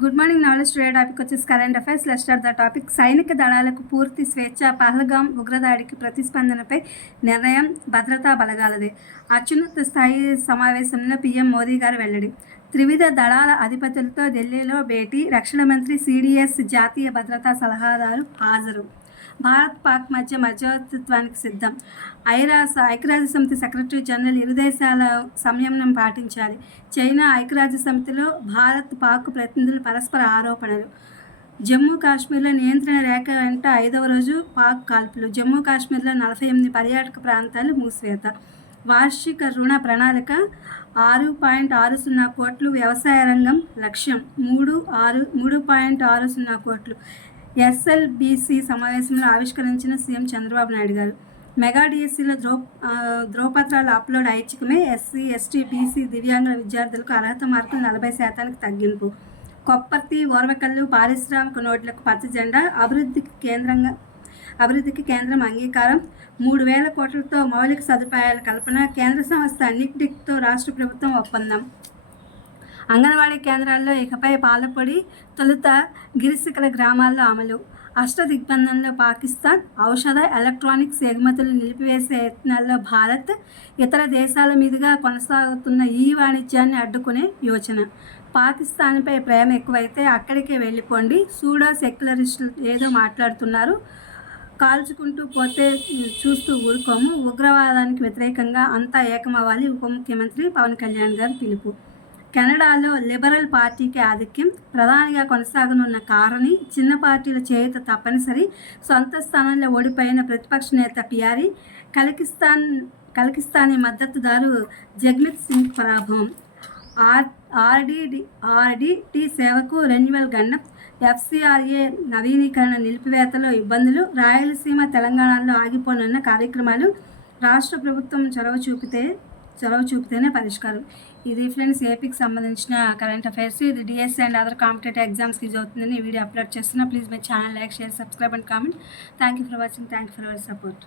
Good morning knowledge today topic వచ్చేసి current affairs. Let's start the topic. సైనిక దళాలకు పూర్తి స్వేచ్ఛ, పహల్గాం ఉగ్రదాడికి ప్రతిస్పందనపై నిర్ణయం భద్రతా బలగాలదే. అత్యున్నత స్థాయి సమావేశంలో పీఎం మోదీ గారు వెల్లడి. త్రివిధ దళాల అధిపతులతో ఢిల్లీలో భేటీ. రక్షణ మంత్రి, సిడిఎస్ జాతీయ భద్రతా సలహాదారు హాజరు. భారత్ పాక్ మధ్య మధ్యవర్తిత్వానికి సిద్ధం. ఐక్యరాజ్య సమితి సెక్రటరీ జనరల్ ఇరు దేశాల సంయమనం పాటించాలి. చైనా ఐక్యరాజ్య సమితిలో భారత్ పాక్ ప్రతినిధుల పరస్పర ఆరోపణలు. జమ్మూ కాశ్మీర్లో నియంత్రణ రేఖ వెంట 5వ రోజు పాక్ కాల్పులు. జమ్మూ కాశ్మీర్లో 48 పర్యాటక ప్రాంతాలు మూసివేత. వార్షిక రుణ ప్రణాళిక 6.60 కోట్లు. వ్యవసాయ రంగం లక్ష్యం 3.60 కోట్లు. ఎస్ఎల్బీసీ సమావేశంలో ఆవిష్కరించిన సీఎం చంద్రబాబు నాయుడు గారు. మెగా డిఎస్సీలో ధ్రువపత్రాల అప్లోడ్ ఐచ్ఛికమే. ఎస్సీ, ఎస్టీ, బీసీ, దివ్యాంగుల విద్యార్థులకు అర్హత మార్కులు 40% తగ్గింపు. కొప్పర్తి, ఓర్వకల్లు పారిశ్రామిక నోడ్లకు పచ్చ జెండా. అభివృద్ధికి కేంద్రం అంగీకారం. 3,000 కోట్లతో మౌలిక సదుపాయాల కల్పన. కేంద్ర సంస్థ నిక్డిక్తో రాష్ట్ర ప్రభుత్వం ఒప్పందం. అంగన్వాడీ కేంద్రాల్లో ఇకపై పాలపొడి తొలుత గిరిశిఖర గ్రామాల్లో అమలు. అష్టదిగ్బంధంలో పాకిస్తాన్. ఔషధ, ఎలక్ట్రానిక్స్ ఎగుమతులు నిలిపివేసే యత్నాల్లో భారత్. ఇతర దేశాల మీదుగా కొనసాగుతున్న ఈ వాణిజ్యాన్ని అడ్డుకునే యోచన. పాకిస్తాన్పై ప్రేమ ఎక్కువైతే అక్కడికే వెళ్ళిపోండి. సూడో సెక్యులరిస్టులు ఏదో మాట్లాడుతున్నారు, కాల్చుకుంటూ పోతే చూస్తూ ఊరుకోము. ఉగ్రవాదానికి వ్యతిరేకంగా అంతా ఏకమవ్వాలి. ఉప ముఖ్యమంత్రి పవన్ కళ్యాణ్ గారు పిలుపు. కెనడాలో లిబరల్ పార్టీకి ఆధిక్యం. ప్రధానిగా కొనసాగనున్న కారణి. చిన్న పార్టీల చేయూత తప్పనిసరి. సొంత స్థానంలో ఓడిపోయిన ప్రతిపక్ష నేత పియారీ. ఖలిస్తానీ మద్దతుదారు జగ్మిత్ సింగ్ పరాభవం. ఆర్డీటీ సేవకు రెన్యువల్ గండం. ఎఫ్సీఆర్ఏ నవీకరణ నిలిపివేతలో ఇబ్బందులు. రాయలసీమ, తెలంగాణలో ఆగిపోనున్న కార్యక్రమాలు. రాష్ట్ర ప్రభుత్వం చొరవ చూపితేనే పరిష్కారం. ఇది ఫ్రెండ్స్ ఏపీకి సంబంధించిన కరెంట్ అఫైర్స్. ఇది డిఎస్సీ అండ్ అదర్ కాంపిటేటివ్ ఎగ్జామ్స్కి యూజ్ అవుతుందని ఈ వీడియో అప్లోడ్ చేస్తున్నా. Please my channel like, share, subscribe and comment. Thank you for watching. Thank you for your support.